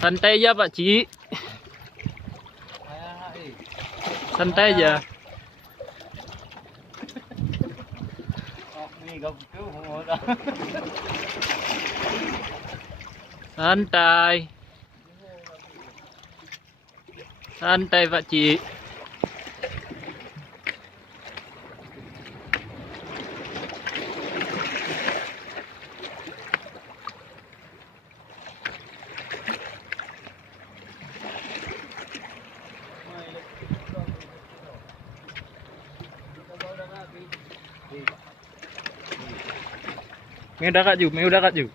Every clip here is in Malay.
Santai aja Pak Cik. Santai aja. Santai. Santai Pak Cik. Mày udah Kak Ju, mày udah Kak Ju.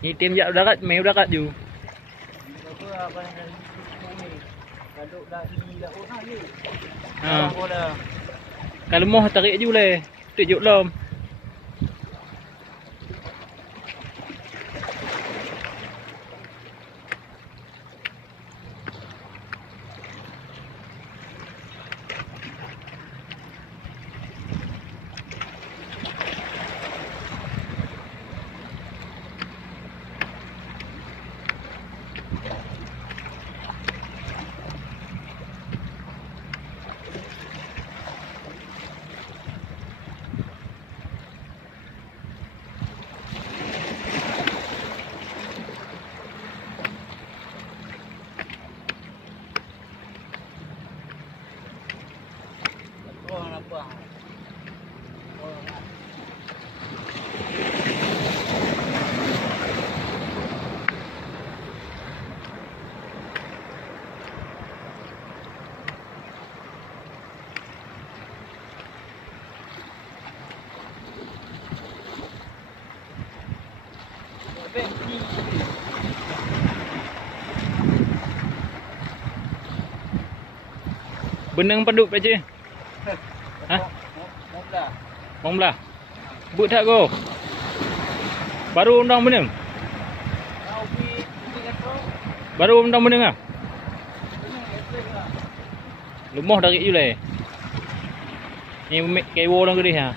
Ngitim ya udah Kak, mày udah Kak Ju. Kalau mau tarik je boleh. Tunjuk lom. Benang paduk Pak Cik. Hah? Mau belah. But tak go. Baru undang benang. Baru undang benang ah. Lumoh tarik je lah. Ni kewo orang gede ha.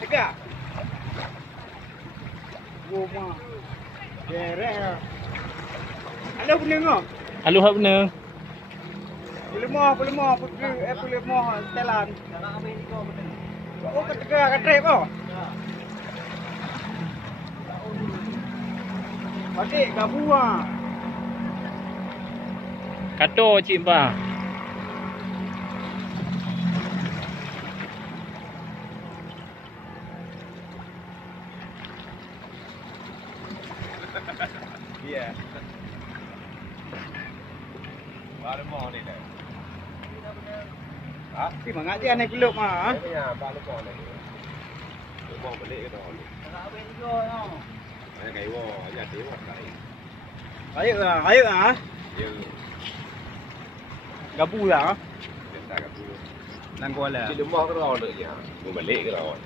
Tegak. Rumah. Beres ah. Ada benang ah. Alu hak benang. Lemah, pergi lemah telan. Oh, ketegak ketrep ah. Adik gabu ah. Kato Cik Mbah. Iya. Baru mau ni dah. Ah, Di mana dia naik gelap ah. ya baru mau ni. Mau balik ke dah ni. Ada kai wo, ya dewa kai. Ayo ah. Ya, Gabu lah. tak kat dulu. Nang gua lah. Cik lemah ke dah ni ya. Mau balik ke dah.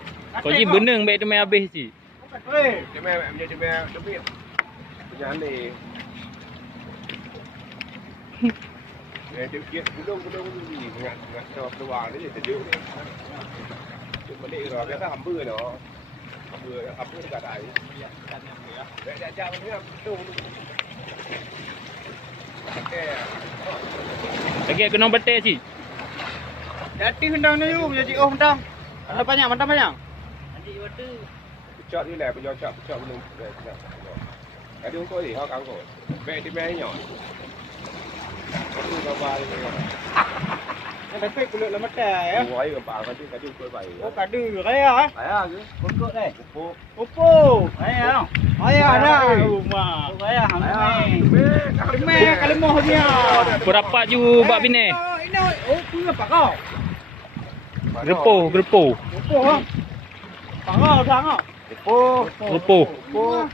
Kau ji benang baik tu main habis Cik. Dia punya ni. Dia dia gulung ni ngat keluar ni sejuk ni. Dia balik ke dah, biasa hamba dah. Hamba dekat air. Dah jam ni tu. Okey. Lagi aku nak betul Cik. Jadi hendang ni you, jadi oh hendang. Mana banyak, mana banyak? Chọn đi lẻ bây giờ chọn mình cái đúng tôi thì họ cắm rồi về thì bé nhỏ có thứ vào vai Cái đấy cái lượng là mất trẻ á. gói ở bà cái đúng tôi vậy Có cả đừ cái hả? phải à chứ Con cỡ đây. cô Oppo. Đấy không? Đấy à đó. Mà. Đấy à hẳn mẹ. Cái mồ hôi nha. Berapa ju bak bini? Ini oh, apa kau? Gerupo. Oppo không? Bangau thằng không? cô Gerupo. cô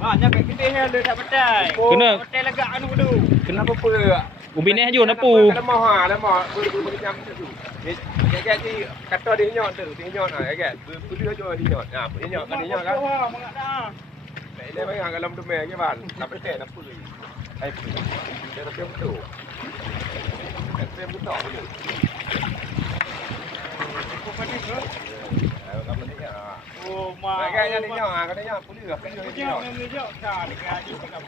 Banyak kayak gede ya udah tak pedai. Kena. Pedai lega anu dulu. kenapa pula Ubini haju na pu. Kalau mau ha, kalau mau beri jam tu. Cái gì kata dia nhọn từ dia nhọn cái beri dia cho dia nhọn. Ah, dia nhọn kan dia nhọn kan. Wah, mengak dah. Đây mấy hàng cái lông đùm mè các bạn, làm cái kẻ nó pui. Đây, đây là phim tủ. Phim cái tỏ bây giờ. Kau pakai ke? Làm cái à. Oh, ma. Cái nhà đi nhọn à, cái nhà pui được cái Dia gì nhọn. dia dia. Dah, dia gaji cakap.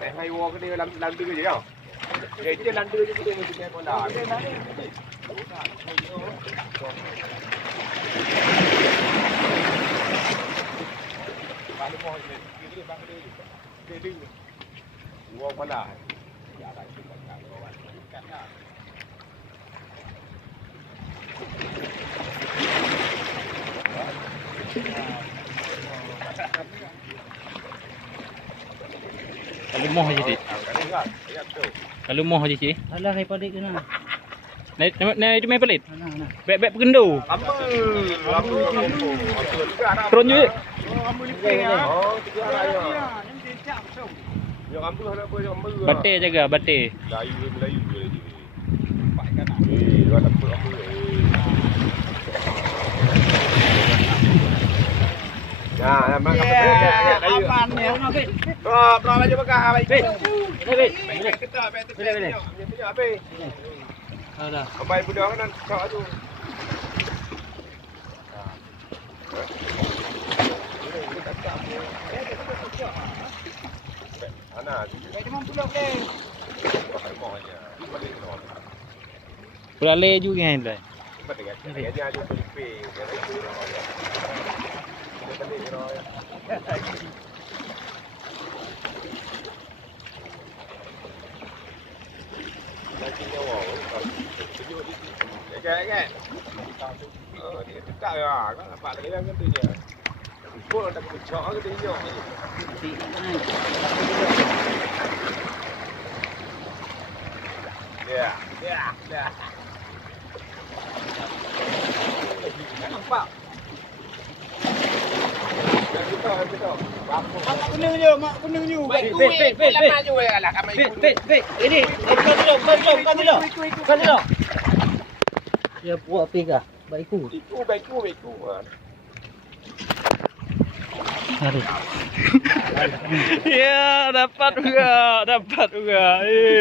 Này hay vô cái đi làm đưa gì không? Để chứ làm đưa chứ cái đi nghe con đà. Vô con đà. Kalau moh je dik. Kalau moh je cik. Alah, hai padik kena. Nai itu main pelit. Bek pengendu. Lama. Turun je. Oh, ambil liping ah. Oh, tiga hari ya. Ini dia cak betul. Yang ambil ada apa yang ambil? Batik jaga, batik. Melayu je lagi. Pak kan. Ada apa ambil. Ya, memang Aman ya. Berapa aja bekah baik. Kita baik. Ada. Baik budak kan cak tu. Ana, Baik dia mampu lok deh. pakai mau aja. Balik no. Beralih juga kan dah. Balik aja aja Filipin. Balik no. Lagi nyawa. Cái. Thì tại à, các bạn thấy em cái từ nhỉ? Cô là đặc biệt chó cái tí nhỏ. Yeah. Nampak. Kita. Mak kuning je, mak kuning je. Baik, lama juga lah kami ikut. Ini, kau dulu. Dia buat apa kah? Baikku. Baikku. Aduh. Ya, dapat juga.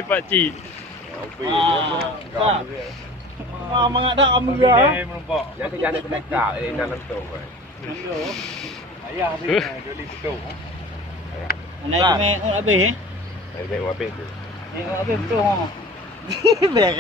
Pak Cik. Mengak dah kamu ya. Jadi jangan dekat ini dalam tu. Ayah dia tu. Naik ke habis eh? Baik, wapi tu. Habis betul. Baik.